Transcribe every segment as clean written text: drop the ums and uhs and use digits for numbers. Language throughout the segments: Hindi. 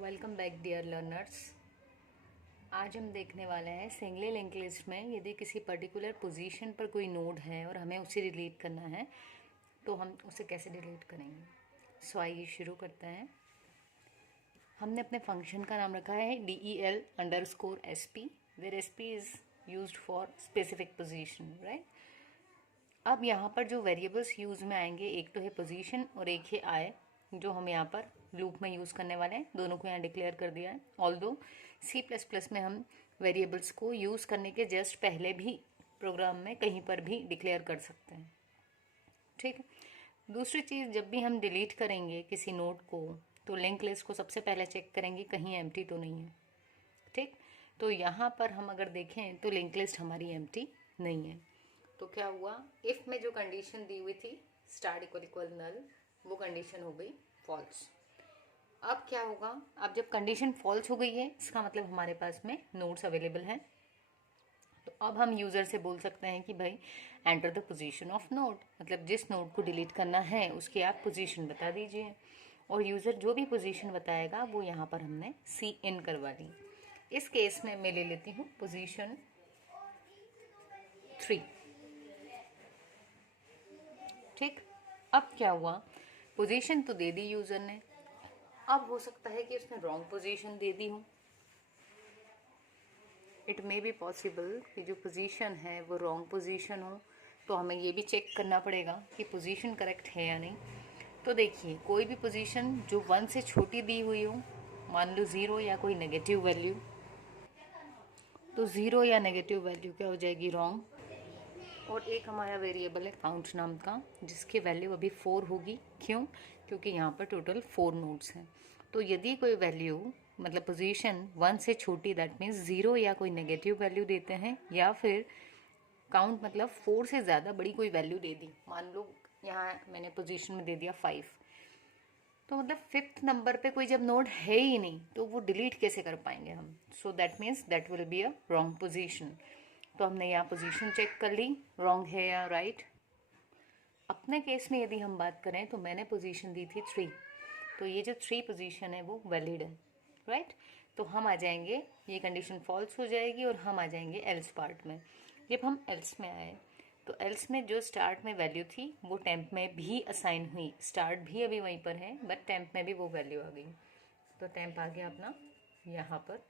Welcome back dear learners. आज हम देखने वाले हैं सिंगल लिंक लिस्ट में यदि किसी पर्टिकुलर पोजीशन पर कोई नोड है और हमें उसे डिलीट करना है तो हम उसे कैसे डिलीट करेंगे। सो आइए शुरू करते हैं। हमने अपने फंक्शन का नाम रखा है del__sp where sp is used for specific position, right. अब यहाँ पर जो वेरिएबल्स यूज़ में आएंगे, एक तो है पोजीशन और एक है आई, जो हम यहाँ पर लूप में यूज़ करने वाले हैं। दोनों को यहाँ डिक्लेयर कर दिया है। ऑल्दो C++ में हम वेरिएबल्स को यूज़ करने के जस्ट पहले भी प्रोग्राम में कहीं पर भी डिक्लेयर कर सकते हैं, ठीक है। दूसरी चीज़, जब भी हम डिलीट करेंगे किसी नोड को तो लिंक लिस्ट को सबसे पहले चेक करेंगे कहीं एम्प्टी तो नहीं है, ठीक। तो यहाँ पर हम अगर देखें तो लिंक लिस्ट हमारी एम्प्टी नहीं है। तो क्या हुआ, इफ़ में जो कंडीशन दी हुई थी स्टार्ट इक्वल इक्वल नल, वो कंडीशन हो गई फॉल्स। अब क्या होगा, अब जब कंडीशन फॉल्स हो गई है इसका मतलब हमारे पास में नोड्स अवेलेबल हैं। तो अब हम यूज़र से बोल सकते हैं कि भाई enter the position of node, मतलब जिस नोड को डिलीट करना है उसकी आप पोजीशन बता दीजिए। और यूज़र जो भी पोजीशन बताएगा वो यहाँ पर हमने सी इन करवा ली। इस केस में मैं ले लेती हूँ पोजीशन 3, ठीक। अब क्या हुआ, पोजीशन तो दे दी यूज़र ने, अब हो सकता है कि उसने रॉन्ग पोजीशन दे दी हो। इट मे बी पॉसिबल कि जो पोजीशन है वो रॉन्ग पोजीशन हो, तो हमें ये भी चेक करना पड़ेगा कि पोजीशन करेक्ट है या नहीं। तो देखिए, कोई भी पोजीशन जो 1 से छोटी दी हुई हो, मान लो 0 या कोई नेगेटिव वैल्यू, तो 0 या नेगेटिव वैल्यू क्या हो जाएगी, रॉन्ग। और एक हमारा वेरिएबल है काउंट नाम का, जिसकी वैल्यू अभी 4 होगी। क्यों? क्योंकि यहाँ पर टोटल 4 नोड्स हैं। तो यदि कोई वैल्यू मतलब पोजीशन 1 से छोटी, दैट मीन्स 0 या कोई नेगेटिव वैल्यू देते हैं, या फिर काउंट मतलब 4 से ज़्यादा बड़ी कोई वैल्यू दे दी, मान लो यहाँ मैंने पोजीशन में दे दिया 5, तो मतलब 5th नंबर पे कोई जब नोड है ही नहीं तो वो डिलीट कैसे कर पाएंगे हम। So that means that will be a wrong position. तो हमने यहाँ पोजीशन चेक कर ली, रॉन्ग है या राइट। अपने केस में यदि हम बात करें तो मैंने पोजीशन दी थी 3, तो ये जो 3 पोजीशन है वो वैलिड है, राइट। तो हम आ जाएंगे, ये कंडीशन फॉल्स हो जाएगी और हम आ जाएंगे एल्स पार्ट में। जब हम एल्स में आए तो एल्स में जो स्टार्ट में वैल्यू थी वो टेम्प में भी असाइन हुई, स्टार्ट भी अभी वहीं पर है बट टेम्प में भी वो वैल्यू आ गई। तो टेम्प आ गया अपना यहाँ पर।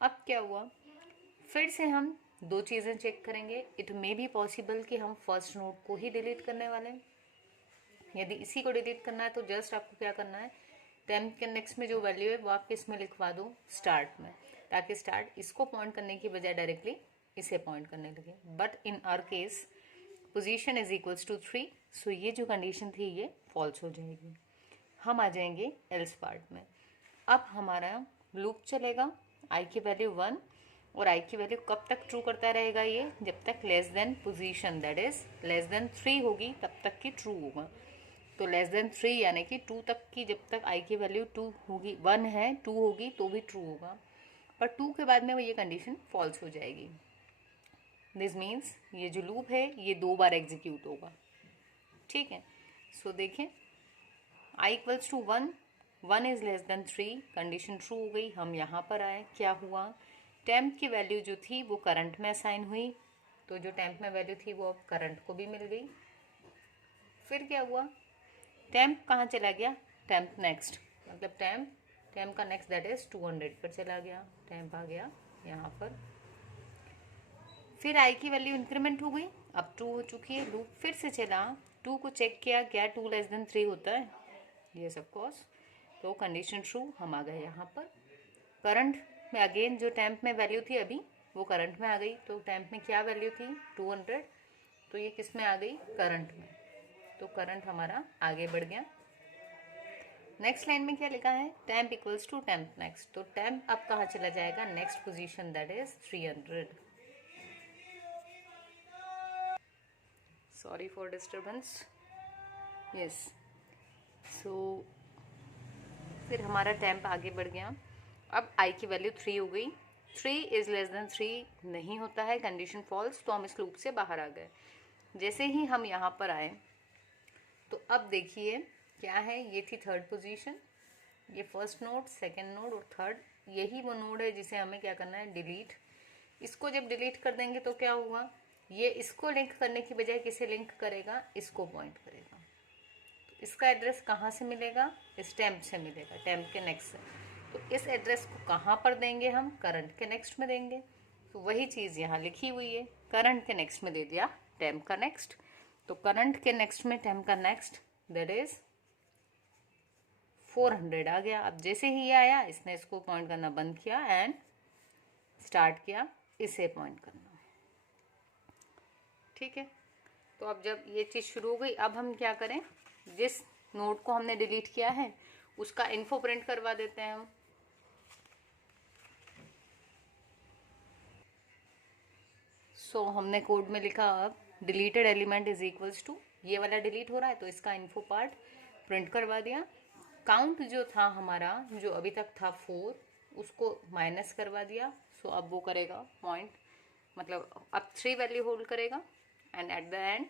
अब क्या हुआ, फिर से हम दो चीज़ें चेक करेंगे। इट मे बी पॉसिबल कि हम फर्स्ट नोड को ही डिलीट करने वाले हैं। यदि इसी को डिलीट करना है तो जस्ट आपको क्या करना है, टेम्प के नेक्स्ट में जो वैल्यू है वो आप किस में लिखवा दो, स्टार्ट में, ताकि स्टार्ट इसको पॉइंट करने की बजाय डायरेक्टली इसे पॉइंट करने लगे। But in our case position is equals to 3, so ये जो कंडीशन थी ये फॉल्स हो जाएगी। हम आ जाएंगे एल्स पार्ट में। अब हमारा लूप चलेगा, आई की वैल्यू 1, और आई की वैल्यू कब तक ट्रू करता रहेगा ये, जब तक less than position that is less than 3 होगी तब तक की ट्रू होगा। तो लेस देन 3 यानी कि 2 तक की, जब तक आई की वैल्यू 2 होगी, 1 है 2 होगी तो भी ट्रू होगा, पर 2 के बाद में वो ये कंडीशन फॉल्स हो जाएगी। दिस मीन्स ये जो लूप है ये 2 बार एग्जीक्यूट होगा, ठीक है। सो देखें, I equals to 1, 1 is less than 3, condition true हो गई। हम यहाँ पर आए, क्या हुआ, टेम्प की वैल्यू जो थी वो करंट में असाइन हुई, तो जो टेम्प में वैल्यू थी वो अब करंट को भी मिल गई। फिर क्या हुआ, टेम्प कहाँ चला गया, टेम्प नेक्स्ट, मतलब टेम्प का नेक्स्ट दैट इज 200 पर चला गया, टेम्प आ गया यहाँ पर। फिर आई की वैल्यू इंक्रीमेंट हो गई, अब 2 हो चुकी है। लूप फिर से चला, 2 को चेक किया, क्या 2 लेस देन 3 होता है, यस ऑफ कोर्स, तो कंडीशन ट्रू, हम आ गए यहाँ पर। करंट में अगेन जो टेम्प में वैल्यू थी अभी वो करंट में आ गई, तो टेम्प में क्या वैल्यू थी 200, तो ये किस में आ गई, करंट में, तो करंट हमारा आगे बढ़ गया। नेक्स्ट लाइन में क्या लिखा है, temp equals to temp next, तो टेम्प अब कहाँ चला जाएगा, next position that is 300। Sorry for disturbance, yes. So फिर हमारा टेम्प आगे बढ़ गया। अब आई की वैल्यू 3 हो गई, 3 इज लेस देन 3 नहीं होता है, कंडीशन फॉल्स, तो हम इस लूप से बाहर आ गए। जैसे ही हम यहाँ पर आए तो अब देखिए क्या है, ये थी थर्ड पोजीशन, ये फर्स्ट नोड, सेकंड नोड और थर्ड, यही वो नोड है जिसे हमें क्या करना है, डिलीट। इसको जब डिलीट कर देंगे तो क्या होगा, ये इसको लिंक करने की बजाय किसे लिंक करेगा, इसको पॉइंट करेगा। तो इसका एड्रेस कहाँ से मिलेगा, इस टेम्प से मिलेगा, टेम्प के नेक्स्ट से। तो इस एड्रेस को कहाँ पर देंगे हम, करंट के नेक्स्ट में देंगे। तो वही चीज़ यहाँ लिखी हुई है, करंट के नेक्स्ट में दे दिया टेम्प का नेक्स्ट। तो करंट के नेक्स्ट में टेम्प का नेक्स्ट, दैट इज 400 आ गया। अब जैसे ही ये आया, इसने इसको पॉइंट करना बंद किया एंड स्टार्ट किया इसे पॉइंट करना। ठीक है, तो अब जब ये चीज़ शुरू हो गई, अब हम क्या करें, जिस नोड को हमने डिलीट किया है उसका इन्फो प्रिंट करवा देते हैं हम। सो हमने कोड में लिखा, अब deleted element is equals to, ये वाला डिलीट हो रहा है तो इसका इन्फो पार्ट प्रिंट करवा दिया। काउंट जो था हमारा, जो अभी तक था 4, उसको माइनस करवा दिया। सो अब वो करेगा पॉइंट, मतलब अब 3 वैल्यू होल्ड करेगा। एंड एट द एंड,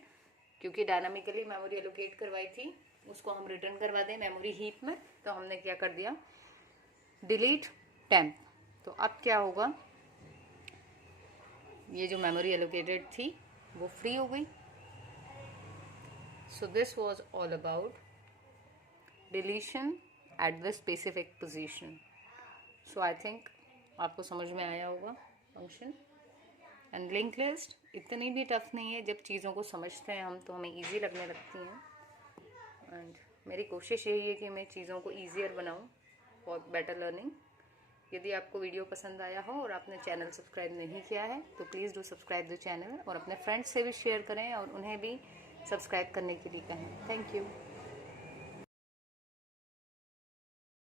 क्योंकि डायनामिकली मेमोरी एलोकेट करवाई थी, उसको हम रिटर्न करवा दें मेमोरी हीप में, तो हमने क्या कर दिया, डिलीट टेम्प। तो अब क्या होगा, ये जो मेमोरी एलोकेटेड थी वो फ्री हो गई। So this was all about deletion at the specific position. So I think आपको समझ में आया होगा फंक्शन। एंड लिंक लिस्ट इतनी भी टफ नहीं है, जब चीज़ों को समझते हैं हम तो हमें इजी लगने लगती हैं। एंड मेरी कोशिश यही है कि मैं चीज़ों को ईजियर बनाऊँ फॉर बेटर लर्निंग। यदि आपको वीडियो पसंद आया हो और आपने चैनल सब्सक्राइब नहीं किया है तो please do subscribe the channel, और अपने फ्रेंड्स से भी शेयर करें और उन्हें भी सब्सक्राइब करने के लिए कहें। Thank you.